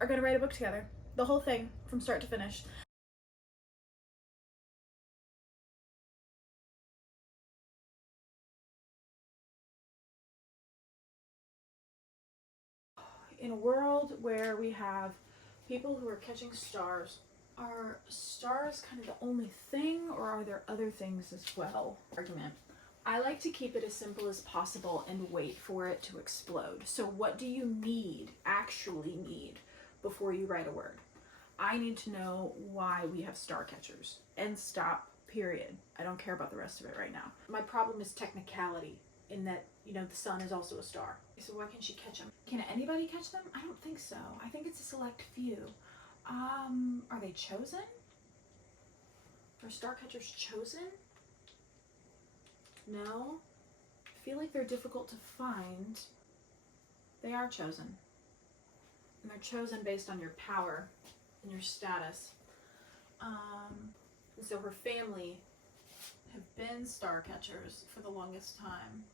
are gonna write a book together. The whole thing from start to finish. In a world where we have people who are catching stars, are stars kind of the only thing, or are there other things as well? Argument. I like to keep it as simple as possible and wait for it to explode. So what do you actually need, before you write a word? I need to know why we have star catchers. And stop, period. I don't care about the rest of it right now. My problem is technicality, in that, you know, the sun is also a star. So why can't she catch them? Can anybody catch them? I don't think so. I think it's a select few. Are they chosen? Are star catchers chosen? No. I feel like they're difficult to find. They are chosen. And they're chosen based on your power and your status. And so her family have been star catchers for the longest time.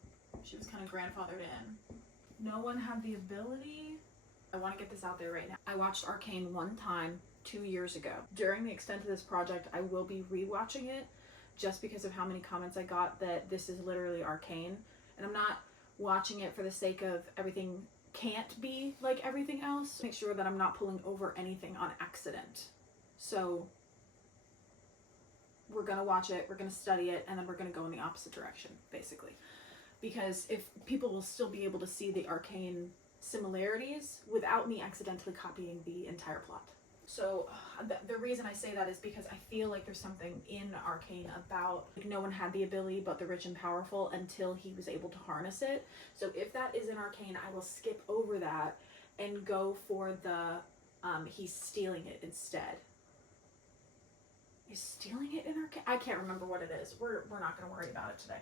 She was kind of grandfathered in. No one had the ability. I want to get this out there right now. I watched Arcane one time 2 years ago. During the extent of this project, I will be rewatching it, just because of how many comments I got that this is literally Arcane. And I'm not watching it for the sake of everything can't be like everything else. Make sure that I'm not pulling over anything on accident. So we're gonna watch it, we're gonna study it, and then we're gonna go in the opposite direction, basically. Because if people will still be able to see the Arcane similarities without me accidentally copying the entire plot. So the reason I say that is because I feel like there's something in Arcane about, like, no one had the ability but the rich and powerful until he was able to harness it. So if that is in Arcane, I will skip over that and go for the he's stealing it instead. Is stealing it in Arcane? I can't remember what it is. We're not going to worry about it today.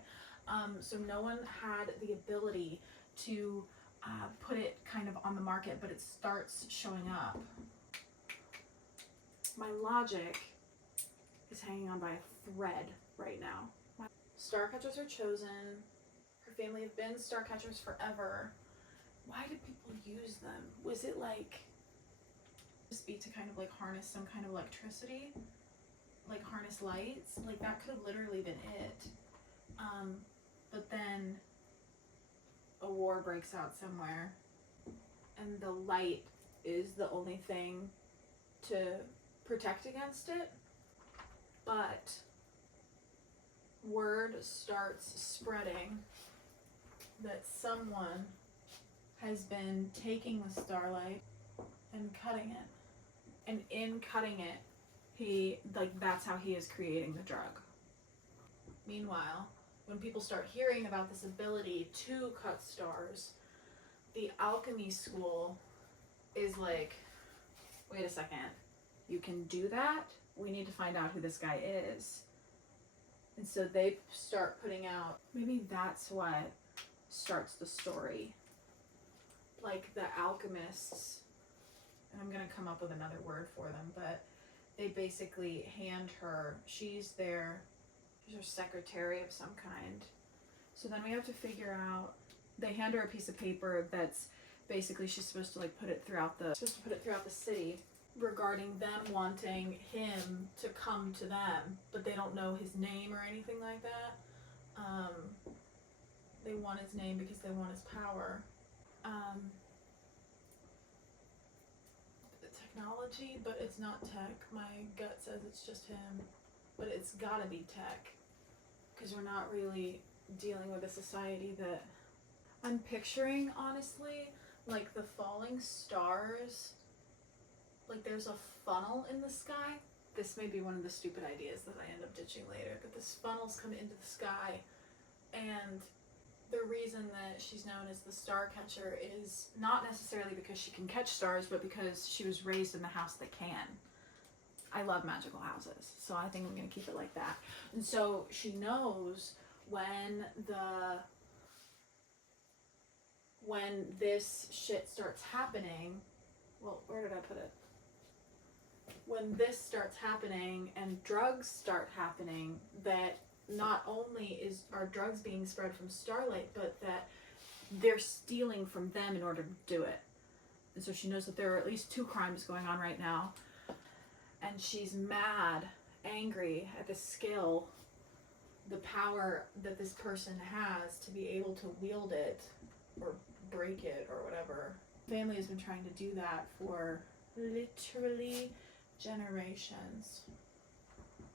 So no one had the ability to put it kind of on the market, but it starts showing up. My logic is hanging on by a thread right now. Star catchers are chosen. Her family have been star catchers forever. Why did people use them? Was it like just be to kind of like harness some kind of electricity? Like harness lights? Like that could have literally been it. But then a war breaks out somewhere and the light is the only thing to protect against it. But word starts spreading that someone has been taking the starlight and cutting it. And in cutting it, that's how he is creating the drug. Meanwhile, when people start hearing about this ability to cut stars, the alchemy school is like, wait a second, you can do that? We need to find out who this guy is. And so they start putting out, maybe that's what starts the story. Like the alchemists, and I'm gonna come up with another word for them, but they basically hand her, she's their secretary of some kind. So then we have to figure out, they hand her a piece of paper that's basically, she's supposed to like put it throughout the city, regarding them wanting him to come to them, but they don't know his name or anything like that. They want his name because they want his power. The technology, but it's not tech. My gut says it's just him, but it's gotta be tech, because we're not really dealing with a society that I'm picturing, honestly, like the falling stars, like there's a funnel in the sky. This may be one of the stupid ideas that I end up ditching later, but this funnels come into the sky, and the reason that she's known as the star catcher is not necessarily because she can catch stars, but because she was raised in the house that can. I love magical houses, so I think I'm going to keep it like that. And so she knows when this shit starts happening, well, where did I put it? When this starts happening and drugs start happening, that not only are drugs being spread from Starlight, but that they're stealing from them in order to do it. And so she knows that there are at least 2 crimes going on right now. And she's mad, angry at the skill, the power that this person has to be able to wield it or break it or whatever. Family has been trying to do that for literally generations,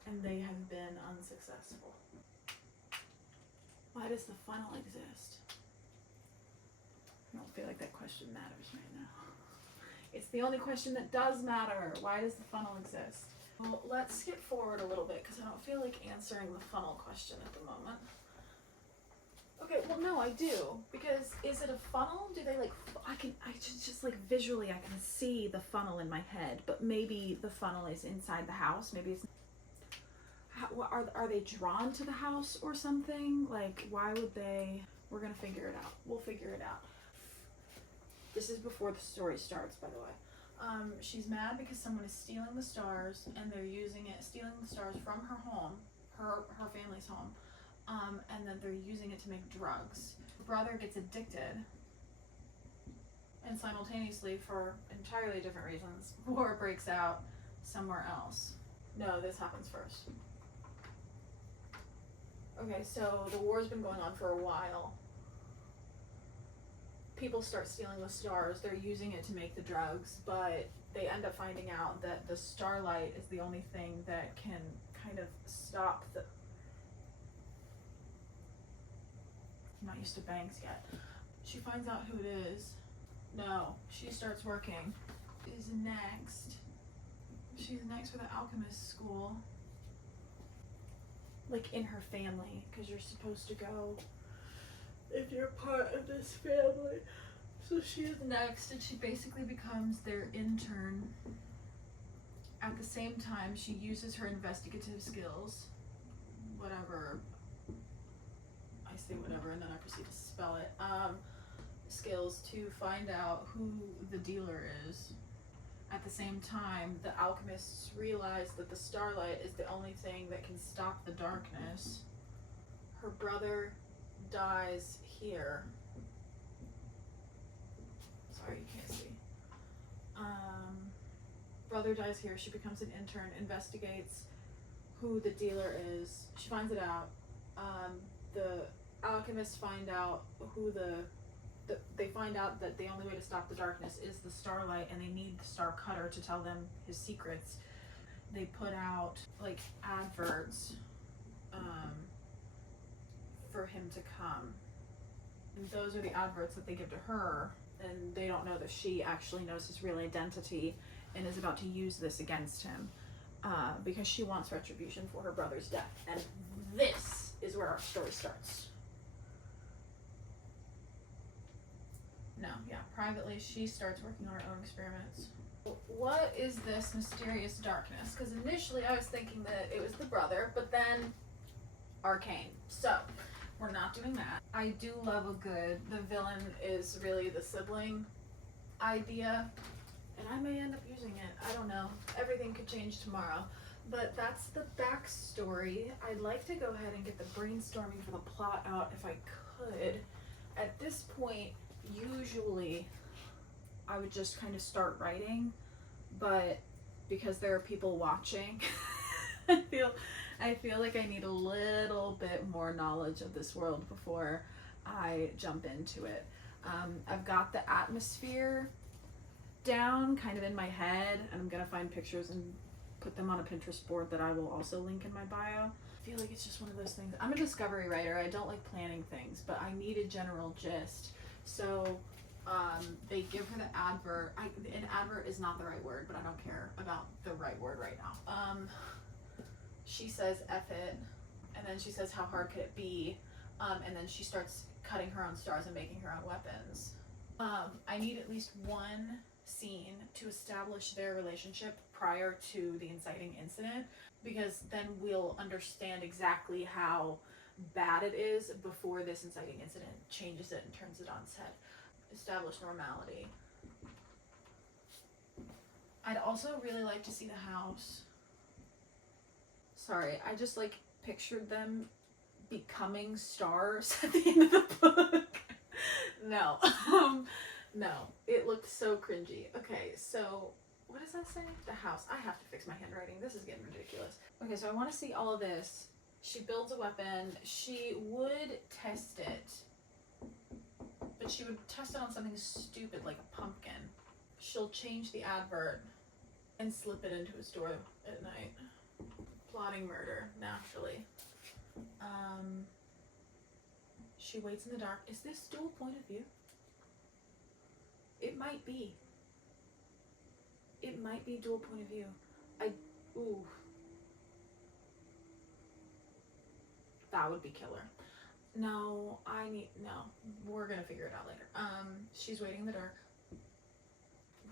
and they have been unsuccessful. Why does the funnel exist? I don't feel like that question matters right now. It's the only question that does matter. Why does the funnel exist? Well, let's skip forward a little bit because I don't feel like answering the funnel question at the moment. Okay, well no, I do, because is it a funnel? Do they like, I just like visually I can see the funnel in my head, but maybe the funnel is inside the house. Maybe it's, are they drawn to the house or something? Like, why would they? We're gonna figure it out. We'll figure it out. This is before the story starts, by the way. She's mad because someone is stealing the stars, and they're stealing the stars from her home, her family's home, and then they're using it to make drugs. Her brother gets addicted, and simultaneously, for entirely different reasons, war breaks out somewhere else. No, this happens first. Okay, so the war's been going on for a while. People start stealing the stars, they're using it to make the drugs, but they end up finding out that the starlight is the only thing that can kind of stop the... I'm not used to bangs yet. She finds out who it is. No, she starts working. Is next. She's next for the alchemist school. Like in her family, because you're supposed to go if you're part of this family. So she is next, and she basically becomes their intern. At the same time, she uses her investigative skills, whatever, I say whatever and then I proceed to spell it, skills to find out who the dealer is. At the same time, the alchemists realize that the starlight is the only thing that can stop the darkness. Her brother dies here. Sorry, you can't see. Brother dies here. She becomes an intern, investigates who the dealer is. She finds it out. The alchemists find out who they find out that the only way to stop the darkness is the starlight, and they need the star cutter to tell them his secrets. They put out like adverts for him to come, and those are the adverts that they give to her, and they don't know that she actually knows his real identity and is about to use this against him because she wants retribution for her brother's death. And this is where our story starts. No, yeah, privately she starts working on her own experiments. What is this mysterious darkness? Because initially I was thinking that it was the brother, but then arcane. So we're not doing that. I do love the villain is really the sibling idea, and I may end up using it. I don't know. Everything could change tomorrow. But that's the backstory. I'd like to go ahead and get the brainstorming for the plot out if I could. At this point, usually I would just kind of start writing, but because there are people watching, I feel like I need a little bit more knowledge of this world before I jump into it. I've got the atmosphere down kind of in my head, and I'm gonna find pictures and put them on a Pinterest board that I will also link in my bio. I feel like it's just one of those things. I'm a discovery writer. I don't like planning things, but I need a general gist. So they give her the advert. An advert is not the right word, but I don't care about the right word right now. She says F it, and then she says how hard could it be, and then she starts cutting her own stars and making her own weapons. I need at least one scene to establish their relationship prior to the inciting incident, because then we'll understand exactly how bad it is before this inciting incident changes it and turns it on its head. Establish normality. I'd also really like to see the house. Sorry, I just like pictured them becoming stars at the end of the book. No. No, it looked so cringy. Okay, so what does that say? The house. I have to fix my handwriting. This is getting ridiculous. Okay, so I want to see all of this. She builds a weapon. She would test it, but she would test it on something stupid like a pumpkin. She'll change the advert and slip it into his door at night. Plotting murder, naturally. She waits in the dark. Is this dual point of view? It might be. It might be dual point of view. Ooh. That would be killer. No, we're gonna figure it out later. She's waiting in the dark.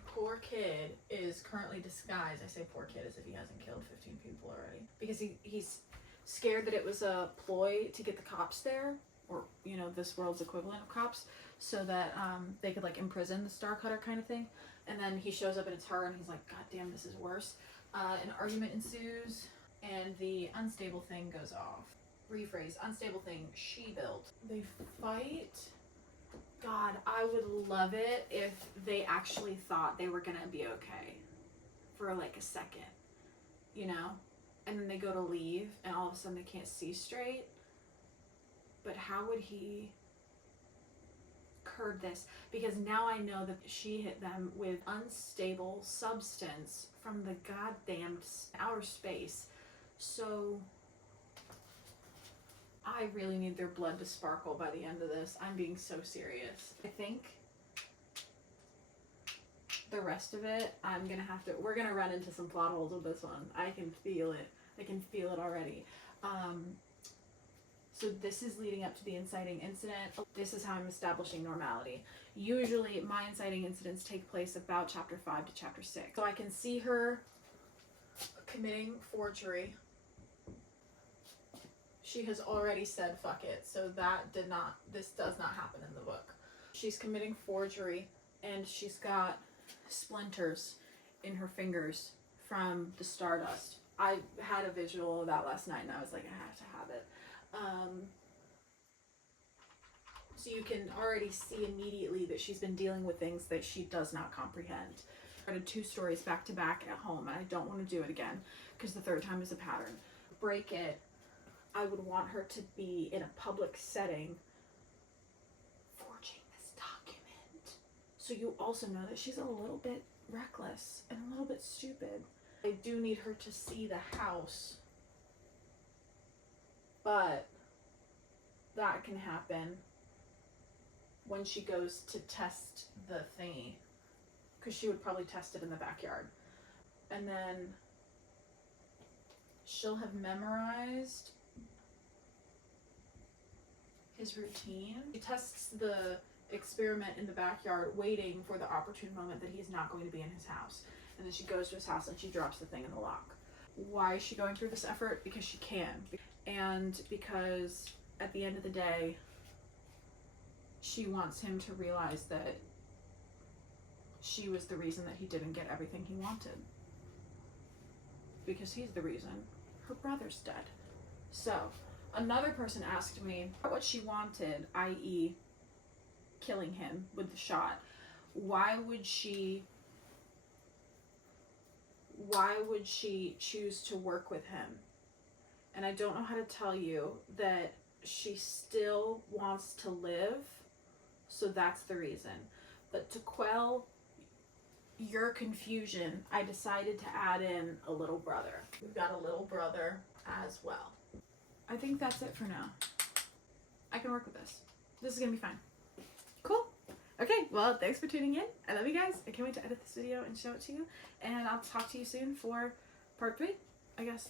Poor kid is currently disguised. I say poor kid as if he hasn't killed 15 people already. Because he's scared that it was a ploy to get the cops there, or, you know, this world's equivalent of cops, so that they could, like, imprison the Star Cutter kind of thing. And then he shows up and it's her, and he's like, God damn, this is worse. An argument ensues, and the unstable thing goes off. Rephrase, unstable thing she built. They fight. God, I would love it if they actually thought they were gonna be okay for like a second, you know? And then they go to leave and all of a sudden they can't see straight. But how would he curb this? Because now I know that she hit them with unstable substance from the goddamn outer space. So I really need their blood to sparkle by the end of this. I'm being so serious. I think the rest of it, we're gonna run into some plot holes with this one. I can feel it. I can feel it already. So this is leading up to the inciting incident. This is how I'm establishing normality. Usually my inciting incidents take place about chapter 5 to chapter 6. So I can see her committing forgery. She has already said fuck it, so this does not happen in the book. She's committing forgery, and she's got splinters in her fingers from the Stardust. I had a visual of that last night, and I was like, I have to have it. So you can already see immediately that she's been dealing with things that she does not comprehend. I read 2 stories back to back at home, and I don't want to do it again, because the third time is a pattern. Break it. I would want her to be in a public setting forging this document. So you also know that she's a little bit reckless and a little bit stupid. I do need her to see the house, but that can happen when she goes to test the thingy, because she would probably test it in the backyard. And then she'll have memorized his routine. He tests the experiment in the backyard, waiting for the opportune moment that he's not going to be in his house. And then she goes to his house and she drops the thing in the lock. Why is she going through this effort? Because she can. And because at the end of the day, she wants him to realize that she was the reason that he didn't get everything he wanted. Because he's the reason her brother's dead. So, another person asked me what she wanted, i.e. killing him with the shot. Why would she choose to work with him? And I don't know how to tell you that she still wants to live, so that's the reason. But to quell your confusion, I decided to add in a little brother. We've got a little brother as well. I think that's it for now. I can work with this. This is gonna be fine. Cool. Okay, well, thanks for tuning in. I love you guys. I can't wait to edit this video and show it to you. And I'll talk to you soon for part 3, I guess.